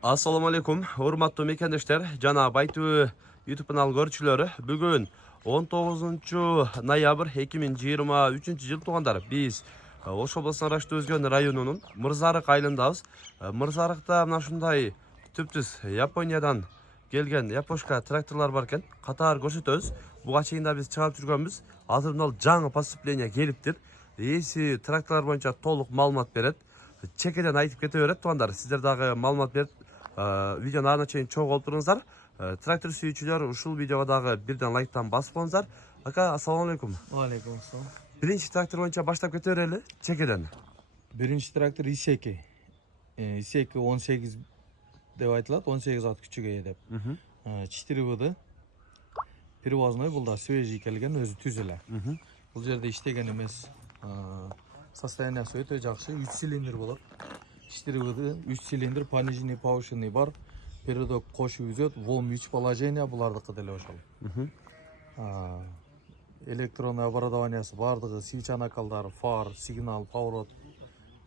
Assalamu alaikum, hurmatly mekendешler, жана Baytu YouTube kanal görүүчүлөрү. Бүгүн 19 ноябрь 2023-жыл туугандар. Биз Ош облусунун Рашты өзгөн районунун Мырзарык айылындабыз. Мырзарыкта мына ушундай түптүз Япониядан келген япошка тракторлор бар экен. Катар көрсөтөбүз. Буга чейин да биз чыгарып жүргөнбүз. Азыр мына жаңы поступление келиптир. Ээси тракторлор боюнча толук маалымат берет. Чекеден айтып кете берет туугандар. Сиздер дагы маалымат берип видеону ана чейин чогуу болуп туруңуздар. Трактор сүйүүчүлөр ушул видеого дагы бирден лайктан басып коюңуздар. Ака, ассаламу алейкум. Алейкум ассалам. Биринчи трактор боюнча баштап кете берели. Чекеден. Биринчи трактор Исеки. Исеки 18 деп айтылат, 18 ат күчүгө ээ деп. 4 выды. Перевозной бул да свежий келген, өзү түз эле. Бул жерде иштеген эмес. Состояниясы өтө жакшы, 3 цилиндр болот. 4 выды, 3 цилиндр, пониженный, повышенный бар. Передок кошу үзөт, ВОМ 3 положение, булардыкы деле ошол. Электронный оборудованиясы бардыгы, свеча накалдары, фар, сигнал, поворот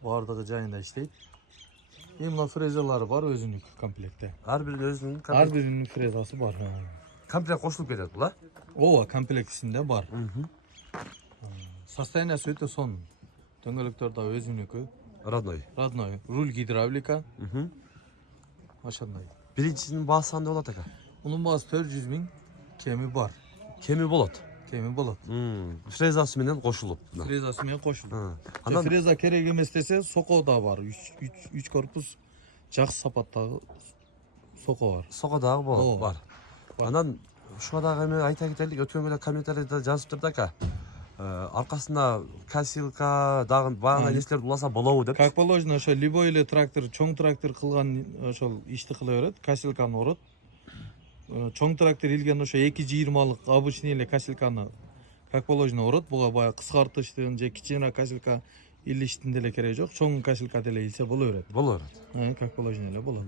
бардыгы жайында иштейт. Мына фрезалары бар өзүнүн комплектте. Ар биринин өзүнүн Ар биринин фрезасы бар. комплект кошулуп кетет бул, а? Ооба, комплектисинде бар. Состояниясы өтө сонун. Дөңгөлөктөр да өзүнүкү. Родной. Родной. Руль гидравлика. Ошондой. Биринчисинин баасы кандай болот ака? Мунун баасы 400 000, кеми бар. Кеми болот. Кеми болот. Фрезасы менен кошулуп. Фрезасы менен кошулуп. Анан Фреза керек эмес десе, соко да бар. 3 корпус жакшы сапаттагы соко бар. сого дагы болот, бар. Анан ушуга дагы эме айта кетелик, өткөн күнү комментарийде жазыптырды ака. Аркасында кассилка дагы багына нерселерди уласа болобу деп. Как положено, ошо любой эле трактор, чоң трактор кылган ошол ишти кыла берет, кассилканы урут. Чоң трактор илген ошо 220-лык обычный эле кассилканы как положено урут. Буга баягы кыскартыштын же кичине кассилка илиштин деле кереги жок. Чоң кассилка деле илсе боло берет. Боло берет. Как положено эле болот.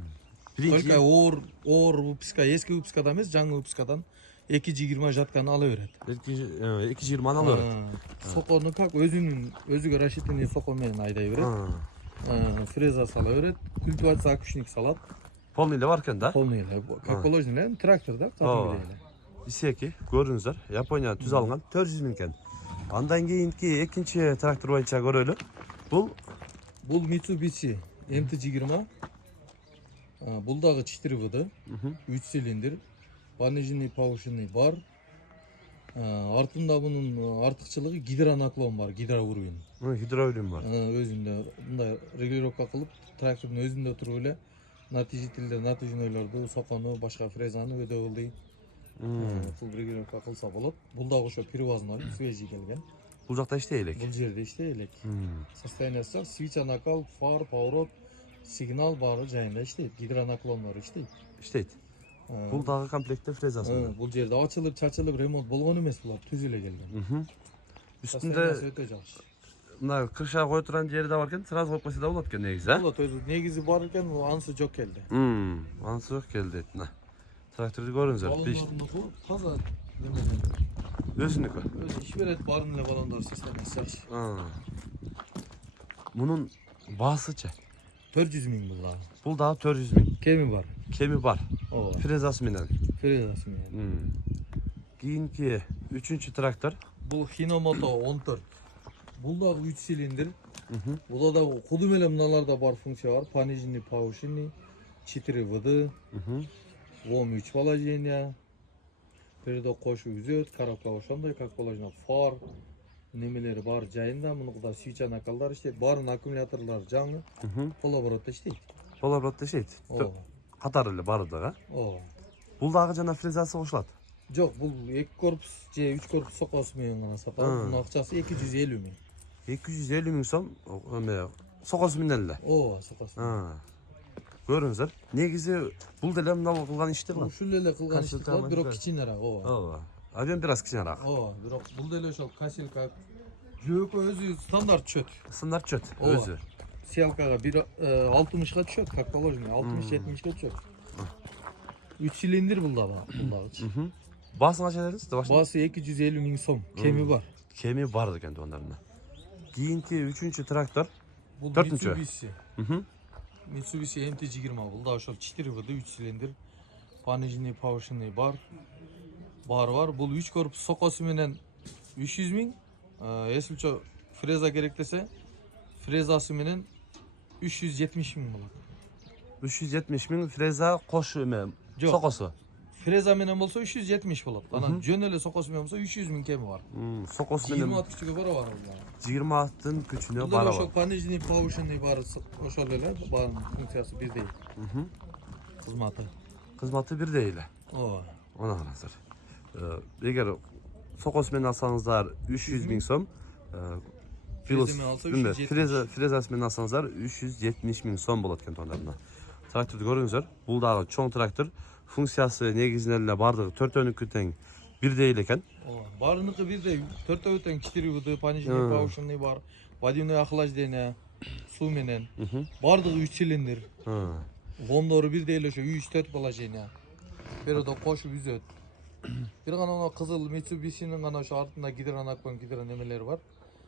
Биринчи Только оор выпуска, эски выпускада эмес, жаңы выпускадан 220 жатканы ала берет. 220 ала берет. Сокону как өзүгө рассчитанный соко менен айдай берет. Фреза сала берет, культивация акушник салат. Полный эле бар экен да? Полный эле. Как положено эле трактор да, катуу эле. Исеки, көрүңүздөр, Япония түз алган 400 000 экен. Андан кийинки экинчи трактор боюнча көрөлү. Бул Mitsubishi MT-20. Бул дагы 4 выды, 3 цилиндр, пониженный, повышенный бар. Артында мунун артыкчылыгы гидронаклон бар, гидроуровень. Гидроуровень бар. Өзүндө мындай регулировка кылып, трактордун өзүндө туруп эле натыйжителдер, натыйжнөйлөрдү, сокону, башка фрезаны өдө ылдый регулировка кылса болот. Бул дагы ошо перевозной, свежий келген. Бул жакта иштей элек. Бул жерде иштей элек. Состояниясы свеча накал, фар, поворот, сигнал бары жайында иштейт. Гидронаклонлор иштейт. Иштейт. Бул дагы комплектте фрезасы. Бул жерде ачылып, чачылып ремонт болгон эмес, булар түз эле келген. Үстүндө өтө жакшы. мына крыша кое турган жери да бар экен, сразу коюп койсо да болот экен негизи, а? Болот, өзү негизи бар экен, анысы жок келди. Анысы жок келди. Мына тракторду көрүңүздөр. Балондордун таза неменен. Өзүнүкү. Өзү иш берет, баарын эле балондор системасы жакшы. Мунун баасычы 400 000 бул дагы. Бул дагы 400 000. Кеми бар. Кеми бар. Ооба. Фрезасы менен. Фрезасы менен. Кийинки 3-чү трактор. Бул Hinomoto 14. Бул дагы 3 цилиндр. Бул дагы кудум эле мыналарда бар функция бар. Пониженный, повышенный, 4 выды, ВОМ 3 положение. Передок кошу үзөт, коробка ошондой, как положено, фар, немелери бар жайында. Мунукта свеча накалдар иштейт. Баарын аккумуляторлор жаңы, полоборотто иштейт. Полоборотто иштейт. Катар эле бардыгы, а? Ооба. Бул дагы жана фрезасы кошулат. Жок, бул 2 корпус же 3 корпус сокосу менен гана сатылат. Мунун акчасы 250 000. 250 000 сом эме сокосу менен эле. Ооба, сокосу. Көрүңүздөр. Негизи бул деле мына кылган ишти кылат. Ушул эле кылган ишти кылат, бирок кичинерээк, ооба. Абен бир аз кичинерээк. Ооба, бирок бул деле ошол кассилка жөөкө өзү стандарт чөт. Стандарт чөт өзү. Сиялкага 60га түшөт, как положено, 60-70ге түшөт. 3 цилиндр бул дагы. Баасын канча дедиңиз? Баасы 250 000 сом. Кеми бар. Кеми бар экен туугандарына. Кийинки 3-чү трактор. Бул Төртүнчү. Mitsubishi. Mitsubishi MT-20 бул да ошол 4 3 цилиндр, пониженный, повышенный бар. Бар. Бул 3 корпус сокосу менен 300 миң. Эсилчө фреза керек десе, фрезасы менен 370 миң болот. 370 миң фреза кош эме Жок. сокосу. Фреза менен болсо 370 болот. Анан жөн эле сокосу менен болсо 300 миң кеми бар. Сокосу 20 менен at күчүгө барабар бул. 20 аттын күчүнө Ошол барабар. пониженный, повышенный бар ошол эле, барынын функциясы бирдей. Кызматы. Кызматы бирдей эле. Ооба. Ona karasır. Eğer sokos menен alsanızlar 300 bin som, Frezа менен алса 370. frezası menен alsanızlar 370 bin som болады eкен tonlarına. Traktörдү көрүңүздөр. Бул дагы чоң трактор. Функциясы негизинен эле бардыгы төртөөнүкү тең бирдей эле экен. Ооба. Барыныкы бирдей. Төртөө тең 4 пониженный, повышенный бар. Водяное охлаждение, суу менен. Бардыгы 3 цилиндр. Ломдору бирдей эле ошо 3-4 положение. Беродо кошуп үзөт. Бир гана кызыл Mitsubishi-нин гана ошо артында гидронакпен гидро немелери бар.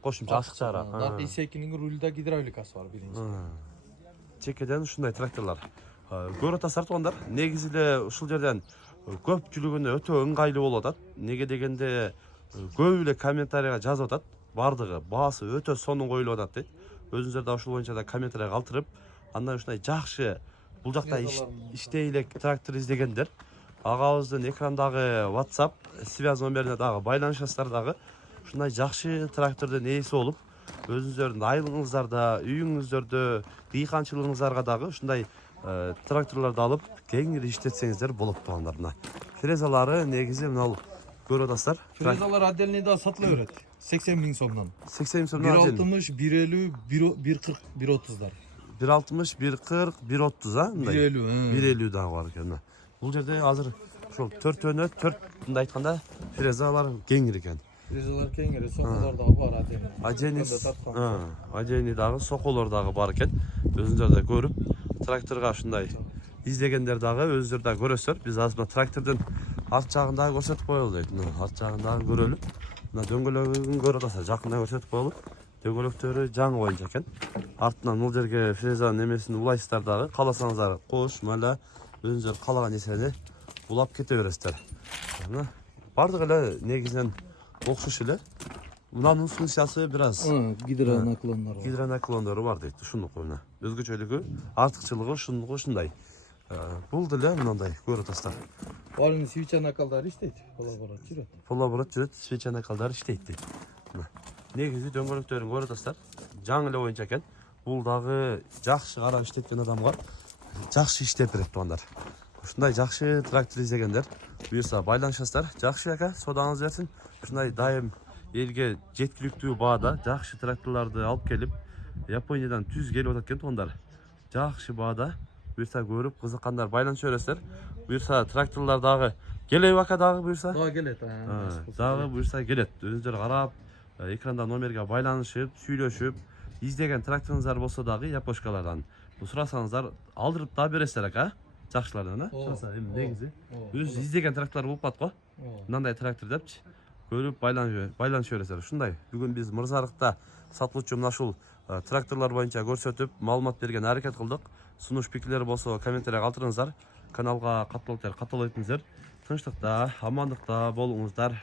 Кошумча ашыкчаара. Наркы исекинин рулда гидравликасы бар биринчи. Чекеден ушундай тракторлор. Көрүп атасыздар туугандар. Негизи эле ушул жерден көпчүлүгүнө өтө ыңгайлуу болуп атат. Неге дегенде көп эле комментарийга жазып атат. Бардыгы баасы өтө сонун коюлуп атат дейт. Өзүңүздөр да ушул боюнча да комментарий калтырып, андан ушундай жакшы бул жакта иштей элек трактор издегендер агабыздын экрандагы WhatsApp связь номерине дагы байланышасыздар дагы. Ушундай жакшы трактордун ээси болуп, өзүңүздөрдүн айылыңыздарда, үйүңүздөрдө, дыйканчылыгыңыздарга дагы ушундай тракторлорду алып кеңири иштетсеңиздер болот туугандар. Мына фрезалары негизи мына көрүп атасыздар. Фрезалар отдельный да сатыла берет. 80 миң сомдон. 80 сомдон 1.60, 1.50, 1.40, 1.30дар. 1.60, 1.40, 1.30 а? 1.50. 1.50 дагы бар экен. Бул жерде азыр ошол төртөөнө мындай айтканда фрезалар кеңири экен. Фрезалар кеңири, соколор дагы бар отдельный. Отдельный дагы соколор дагы бар экен. Өзүңүздөр да көрүп, тракторга ушундай издегендер дагы өзүңүздөр да көрөсүздөр. Биз азыр трактордун арт жагын дагы көрсөтүп коелу дейт. Арт жагын дагы көрөлү. Мына дөңгөлөгүн көрүп атасыздар, жакында көрсөтүп коелу. Дөңгөлөктөрү жаңы боюнча экен. Артынан бул жерге фрезанын немесин улайсыздар дагы. Кааласаңыздар кош, мала өзүңүздөр каалаган нерсени улап кете бересиздер. Мына бардыгы эле негизинен окшош эле. Мунун функциясы бир аз гидронаклондор. Гидронаклондору бар дейт. Ушундуку мына. Өзгөчөлүгү, артыкчылыгы ушундай. Бул деле мындай көрүп атасыздар. Барынын свеча накалдары иштейт. Полоборот жүрөт. Полоборот жүрөт, свеча накалдары иштейт дейт. Негизи дөңгөлөктөрүн көрүп атасыздар. Жаңы эле боюнча экен. Бул дагы жакшы карап иштеткен адамга жакшы иштеп берет туугандар. Ушундай жакшы трактор издегендер буюрса байланышасыздар. Жакшы ака, содаңыз берсин. Ушундай дайым элге жеткиликтүү баада жакшы тракторлорду алып келип, Япониядан түз келип атат экен туугандар. Жакшы баада буюрса көрүп кызыккандар байланыша бересиздер. Буюрса тракторлор дагы келеби ака дагы буюрса? Дагы келет. Дагы буюрса келет. Өзүңүздөр карап, экранда номерге байланышып, сүйлөшүп, издеген тракторуңуздар болсо дагы япошкалардан сурасаңыздар алдырып да бересиздер ака. Жакшылардан, сураса эми негизи өз издеген тракторлор болуп калат го. Мындай трактор депчи көрүп байланыша бересиздер. Ушундай бүгүн биз Мырзарыкта сатылуучу мына ушул тракторлор боюнча көрсөтүп, маалымат берген аракет кылдык. Сунуш пикирлер болсо комментарий калтырыңыздар. Каналга катталып этиңиздер. Тынчтыкта, амандыкта болуңуздар.